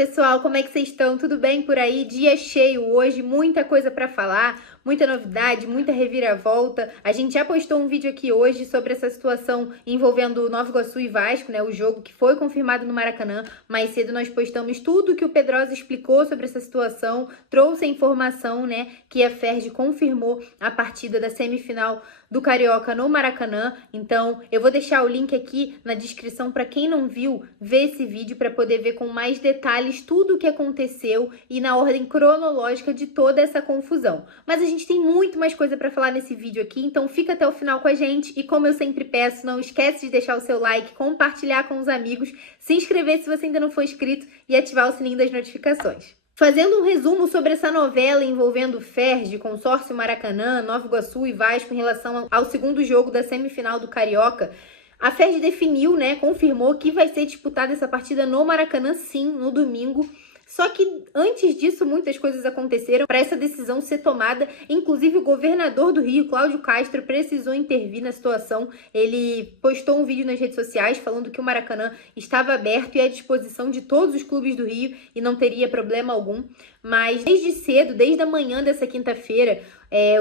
pessoal, como é que vocês estão? Tudo bem por aí? Dia cheio hoje, muita coisa para falar, muita novidade, muita reviravolta. A gente já postou um vídeo aqui hoje sobre essa situação envolvendo Nova Iguaçu e Vasco, né? O jogo que foi confirmado no Maracanã. Mais cedo nós postamos tudo que o Pedrosa explicou sobre essa situação, trouxe a informação, né, que a Ferj confirmou a partida da semifinal do Carioca no Maracanã. Então, eu vou deixar o link aqui na descrição para quem não viu, ver esse vídeo para poder ver com mais detalhes tudo o que aconteceu e na ordem cronológica de toda essa confusão. Mas a gente tem muito mais coisa para falar nesse vídeo aqui, então fica até o final com a gente e como eu sempre peço, não esquece de deixar o seu like, compartilhar com os amigos, se inscrever se você ainda não for inscrito e ativar o sininho das notificações. Fazendo um resumo sobre essa novela envolvendo Ferj, Consórcio Maracanã, Nova Iguaçu e Vasco em relação ao segundo jogo da semifinal do Carioca, a Ferj definiu, né, confirmou que vai ser disputada essa partida no Maracanã sim, no domingo. Só que antes disso, muitas coisas aconteceram para essa decisão ser tomada. Inclusive, o governador do Rio, Cláudio Castro, precisou intervir na situação. Ele postou um vídeo nas redes sociais falando que o Maracanã estava aberto e à disposição de todos os clubes do Rio e não teria problema algum. Mas desde cedo, desde a manhã dessa quinta-feira,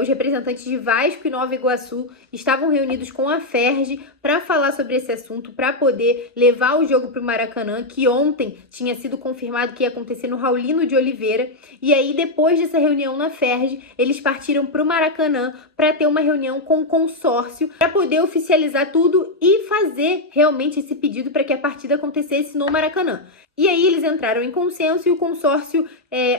os representantes de Vasco e Nova Iguaçu estavam reunidos com a Ferj para falar sobre esse assunto, para poder levar o jogo para o Maracanã, que ontem tinha sido confirmado que ia acontecer no Raulino de Oliveira. E aí, depois dessa reunião na Ferj, eles partiram para o Maracanã para ter uma reunião com o consórcio, para poder oficializar tudo e fazer realmente esse pedido para que a partida acontecesse no Maracanã. E aí eles entraram em consenso e o consórcio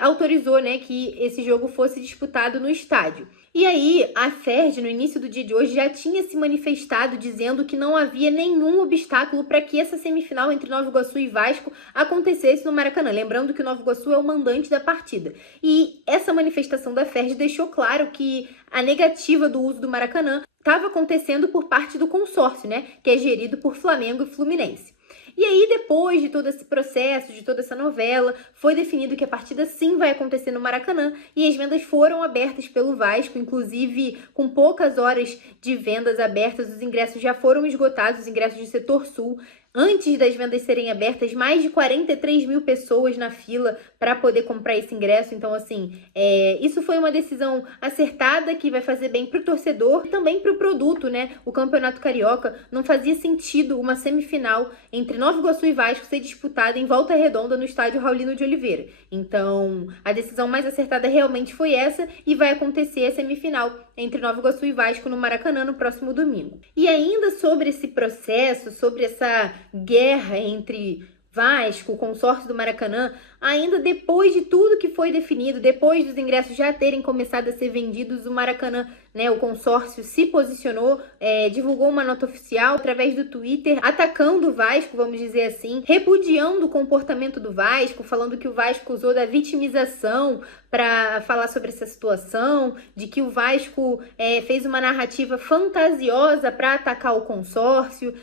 autorizou, né, que esse jogo fosse disputado no estádio. E aí a Ferj, no início do dia de hoje, já tinha se manifestado dizendo que não havia nenhum obstáculo para que essa semifinal entre Nova Iguaçu e Vasco acontecesse no Maracanã. Lembrando que o Nova Iguaçu é o mandante da partida. E essa manifestação da Ferj deixou claro que a negativa do uso do Maracanã estava acontecendo por parte do consórcio, né, que é gerido por Flamengo e Fluminense. E aí, depois de todo esse processo, de toda essa novela, foi definido que a partida sim vai acontecer no Maracanã e as vendas foram abertas pelo Vasco, inclusive com poucas horas de vendas abertas, os ingressos já foram esgotados, os ingressos do setor sul. Antes das vendas serem abertas, mais de 43 mil pessoas na fila para poder comprar esse ingresso. Então, assim, isso foi uma decisão acertada que vai fazer bem para o torcedor e também para o produto, né? O Campeonato Carioca não fazia sentido uma semifinal entre Nova Iguaçu e Vasco ser disputada em Volta Redonda no estádio Raulino de Oliveira. Então, a decisão mais acertada realmente foi essa e vai acontecer a semifinal entre Nova Iguaçu e Vasco no Maracanã no próximo domingo. E ainda sobre esse processo, sobre essa guerra entre Vasco, o consórcio do Maracanã, ainda depois de tudo que foi definido, depois dos ingressos já terem começado a ser vendidos, o Maracanã, né, o consórcio se posicionou, divulgou uma nota oficial através do Twitter, atacando o Vasco, vamos dizer assim, repudiando o comportamento do Vasco, falando que o Vasco usou da vitimização para falar sobre essa situação, de que o Vasco fez uma narrativa fantasiosa para atacar o consórcio.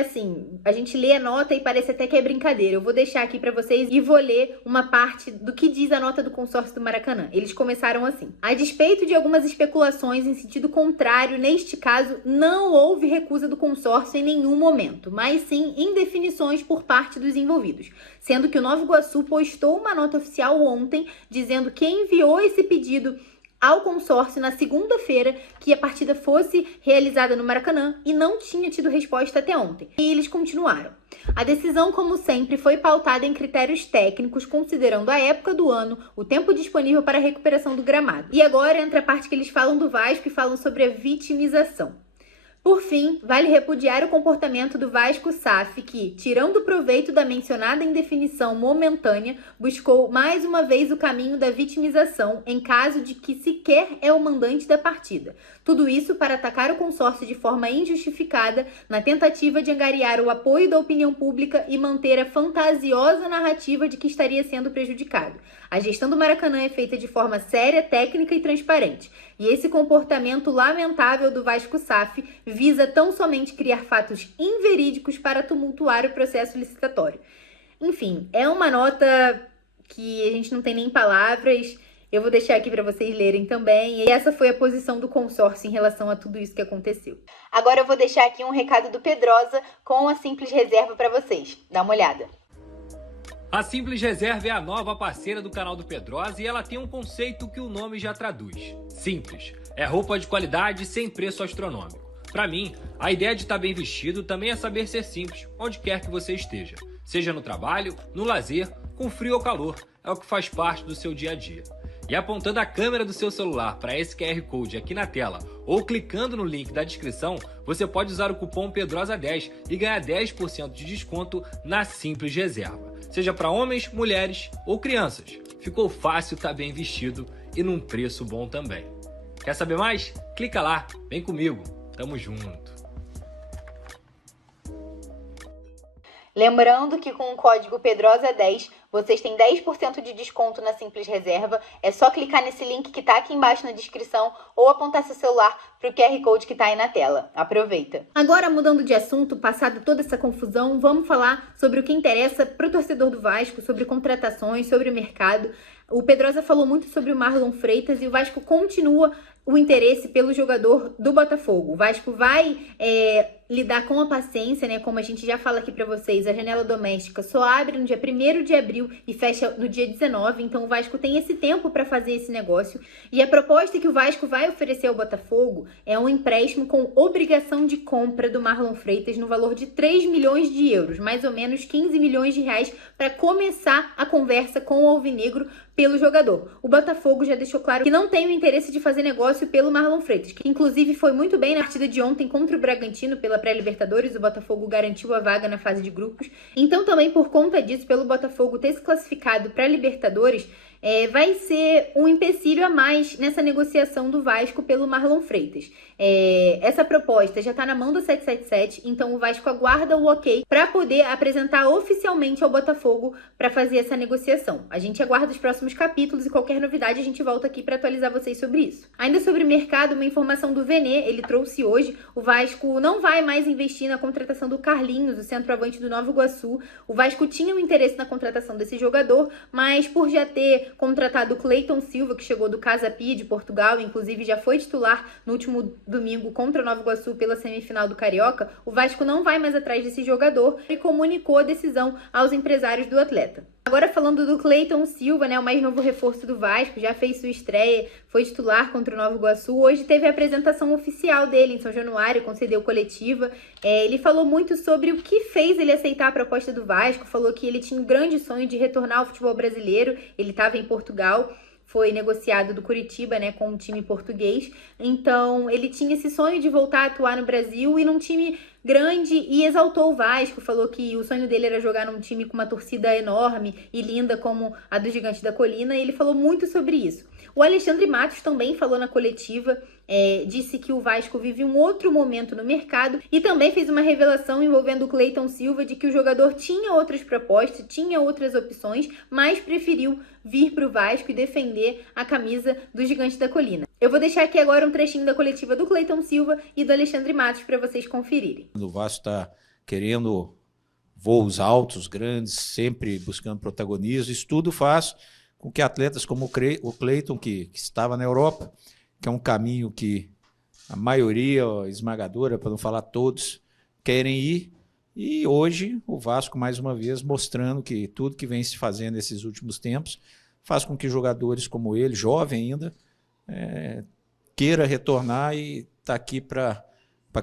Assim, a gente lê a nota e parece até que é brincadeira. Eu vou deixar aqui para vocês e vou ler uma parte do que diz a nota do consórcio do Maracanã. Eles começaram assim: a despeito de algumas especulações em sentido contrário, neste caso não houve recusa do consórcio em nenhum momento, mas sim indefinições por parte dos envolvidos, sendo que o Nova Iguaçu postou uma nota oficial ontem dizendo que enviou esse pedido ao consórcio na segunda-feira que a partida fosse realizada no Maracanã e não tinha tido resposta até ontem. E eles continuaram. A decisão, como sempre, foi pautada em critérios técnicos, considerando a época do ano, o tempo disponível para a recuperação do gramado. E agora entra a parte que eles falam do Vasco e falam sobre a vitimização. Por fim, vale repudiar o comportamento do Vasco SAF que, tirando proveito da mencionada indefinição momentânea, buscou mais uma vez o caminho da vitimização em caso de que sequer é o mandante da partida. Tudo isso para atacar o consórcio de forma injustificada na tentativa de angariar o apoio da opinião pública e manter a fantasiosa narrativa de que estaria sendo prejudicado. A gestão do Maracanã é feita de forma séria, técnica e transparente. E esse comportamento lamentável do Vasco SAF visa tão somente criar fatos inverídicos para tumultuar o processo licitatório. Enfim, é uma nota que a gente não tem nem palavras. Eu vou deixar aqui para vocês lerem também. E essa foi a posição do consórcio em relação a tudo isso que aconteceu. Agora eu vou deixar aqui um recado do Pedrosa com a simples reserva para vocês. Dá uma olhada. A Simples Reserva é a nova parceira do canal do Pedrosa e ela tem um conceito que o nome já traduz. Simples. É roupa de qualidade sem preço astronômico. Para mim, a ideia de estar bem vestido também é saber ser simples, onde quer que você esteja. Seja no trabalho, no lazer, com frio ou calor, é o que faz parte do seu dia a dia. E apontando a câmera do seu celular para esse QR Code aqui na tela ou clicando no link da descrição, você pode usar o cupom PEDROSA10 e ganhar 10% de desconto na Simples Reserva. Seja para homens, mulheres ou crianças. Ficou fácil estar bem vestido e num preço bom também. Quer saber mais? Clica lá, vem comigo, tamo junto. Lembrando que com o código PEDROSA10 vocês têm 10% de desconto na Simples Reserva. É só clicar nesse link que está aqui embaixo na descrição ou apontar seu celular para o QR Code que está aí na tela. Aproveita! Agora, mudando de assunto, passado toda essa confusão, vamos falar sobre o que interessa para o torcedor do Vasco, sobre contratações, sobre o mercado. O Pedrosa falou muito sobre o Marlon Freitas e o Vasco continua o interesse pelo jogador do Botafogo. O Vasco vai lidar com a paciência, né? Como a gente já fala aqui para vocês, a janela doméstica só abre no dia 1º de abril e fecha no dia 19, então o Vasco tem esse tempo para fazer esse negócio. E a proposta que o Vasco vai oferecer ao Botafogo é um empréstimo com obrigação de compra do Marlon Freitas no valor de 3 milhões de euros, mais ou menos 15 milhões de reais, para começar a conversa com o Alvinegro pelo jogador. O Botafogo já deixou claro que não tem o interesse de fazer negócio pelo Marlon Freitas, que inclusive foi muito bem na partida de ontem contra o Bragantino pela pré-Libertadores. O Botafogo garantiu a vaga na fase de grupos. Então também por conta disso, pelo Botafogo ter se classificado para a Libertadores, vai ser um empecilho a mais nessa negociação do Vasco pelo Marlon Freitas. Essa proposta já está na mão do 777, então o Vasco aguarda o ok para poder apresentar oficialmente ao Botafogo para fazer essa negociação. A gente aguarda os próximos capítulos e qualquer novidade a gente volta aqui para atualizar vocês sobre isso. Ainda sobre o mercado, uma informação do Vene, ele trouxe hoje: o Vasco não vai mais investir na contratação do Carlinhos, o centroavante do Nova Iguaçu. O Vasco tinha um interesse na contratação desse jogador, mas por já ter contratado o Cleiton Silva, que chegou do Casa Pia de Portugal, inclusive já foi titular no último domingo contra o Nova Iguaçu pela semifinal do Carioca, o Vasco não vai mais atrás desse jogador e comunicou a decisão aos empresários do atleta. Agora falando do Cleiton Silva, né, o mais novo reforço do Vasco, já fez sua estreia, foi titular contra o Nova Iguaçu. Hoje teve a apresentação oficial dele em São Januário, concedeu coletiva. Ele falou muito sobre o que fez ele aceitar a proposta do Vasco, falou que ele tinha um grande sonho de retornar ao futebol brasileiro, ele estava em Portugal, foi negociado do Curitiba, né, com um time português. Então, ele tinha esse sonho de voltar a atuar no Brasil e num time grande, e exaltou o Vasco, falou que o sonho dele era jogar num time com uma torcida enorme e linda como a do Gigante da Colina, e ele falou muito sobre isso. O Alexandre Matos também falou na coletiva, disse que o Vasco vive um outro momento no mercado e também fez uma revelação envolvendo o Cleiton Silva de que o jogador tinha outras propostas, tinha outras opções, mas preferiu vir para o Vasco e defender a camisa do Gigante da Colina. Eu vou deixar aqui agora um trechinho da coletiva do Cleiton Silva e do Alexandre Matos para vocês conferirem. O Vasco está querendo voos altos, grandes, sempre buscando protagonismo. Isso tudo faz com que atletas como o Cleiton, que estava na Europa, que é um caminho que a maioria esmagadora, para não falar todos, querem ir. E hoje o Vasco, mais uma vez, mostrando que tudo que vem se fazendo nesses últimos tempos faz com que jogadores como ele, jovem ainda, queira retornar e está aqui para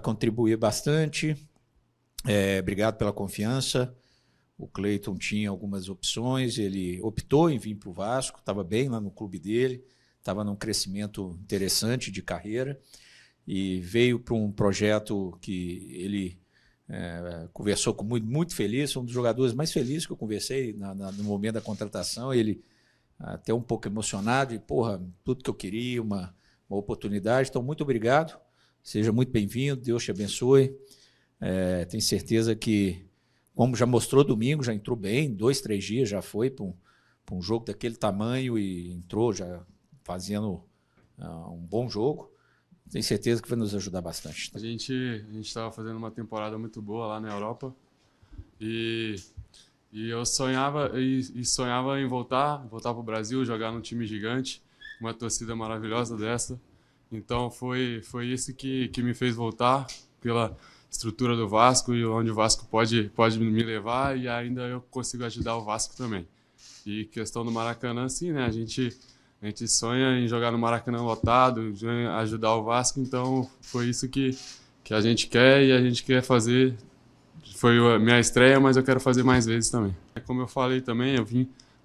contribuir bastante. Obrigado pela confiança. O Cleiton tinha algumas opções, ele optou em vir para o Vasco, estava bem lá no clube dele, estava num crescimento interessante de carreira e veio para um projeto que ele conversou com muito feliz, um dos jogadores mais felizes que eu conversei no momento da contratação. Ele até um pouco emocionado e, tudo que eu queria, uma oportunidade. Então, muito obrigado, seja muito bem-vindo, Deus te abençoe. Tenho certeza que, como já mostrou domingo, já entrou bem, 2, 3 dias já foi para um jogo daquele tamanho e entrou já fazendo um bom jogo. Tenho certeza que vai nos ajudar bastante. A gente estava fazendo uma temporada muito boa lá na Europa e eu sonhava em voltar para o Brasil, jogar num time gigante, uma torcida maravilhosa dessa. Então foi isso que me fez voltar, estrutura do Vasco e onde o Vasco pode me levar e ainda eu consigo ajudar o Vasco também. E questão do Maracanã, sim, né? A gente sonha em jogar no Maracanã lotado, ajudar o Vasco, então foi isso que a gente quer e a gente quer fazer. Foi a minha estreia, mas eu quero fazer mais vezes também. Como eu falei também,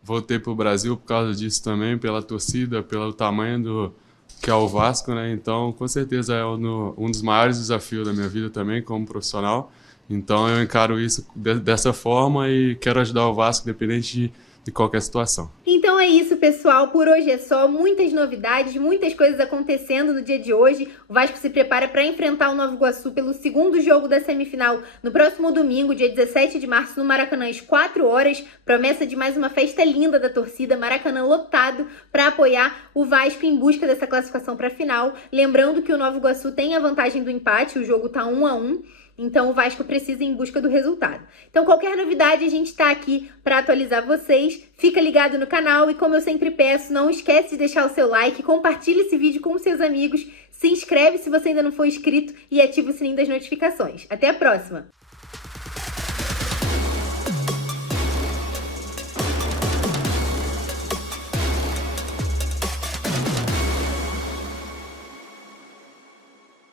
voltei para o Brasil por causa disso também, pela torcida, pelo tamanho que é o Vasco, né? Então, com certeza é um dos maiores desafios da minha vida também, como profissional. Então, eu encaro isso dessa forma e quero ajudar o Vasco, independente de qualquer situação. Então é isso, pessoal. Por hoje é só. Muitas novidades, muitas coisas acontecendo no dia de hoje. O Vasco se prepara para enfrentar o Nova Iguaçu pelo segundo jogo da semifinal no próximo domingo, dia 17 de março, no Maracanã, às 4 horas. Promessa de mais uma festa linda da torcida, Maracanã lotado, para apoiar o Vasco em busca dessa classificação para a final. Lembrando que o Nova Iguaçu tem a vantagem do empate, o jogo tá 1-1. Então o Vasco precisa ir em busca do resultado. Então qualquer novidade a gente está aqui para atualizar vocês. Fica ligado no canal e como eu sempre peço, não esquece de deixar o seu like, compartilhe esse vídeo com seus amigos, se inscreve se você ainda não for inscrito e ativa o sininho das notificações. Até a próxima!